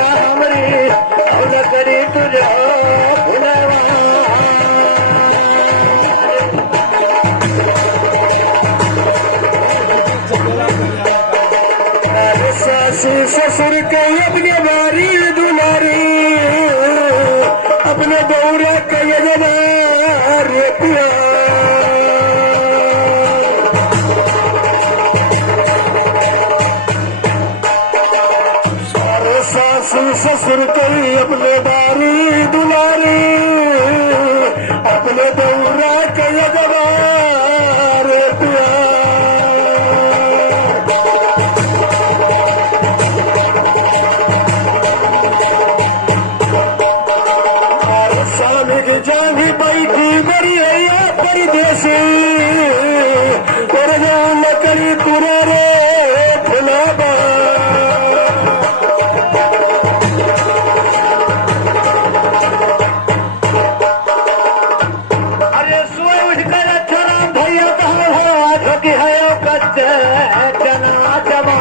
मैया हमरी अब करी तुझो भुलवा सासी ससुर के अपने बारी दुलारी अपने बौरा के रे पिया सासू ससुर कई अपने बारी दुलारी अपने बौरा के रे पिया स्वामी की जांगी बैठी मेरी है परदेसी और करी पूरा रे फुलाबा अरे सुबह उठकर अच्छा राम भैया कहा हो ठोकी है कच्चे जना जमा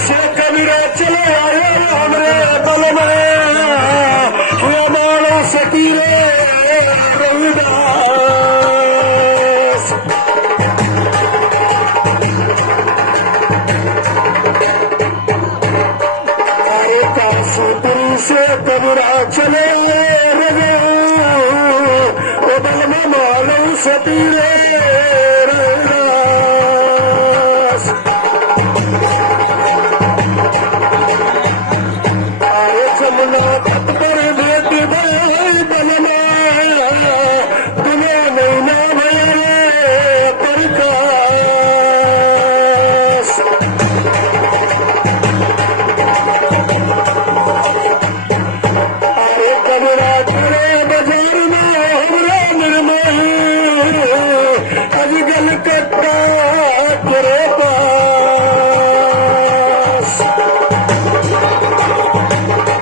से कबीरा चले आए हमरे बल में हुआ मानो सतीरे रविदास आए काशीपुरी से कबीरा चले आए रवे वो बल में मानो सतीरे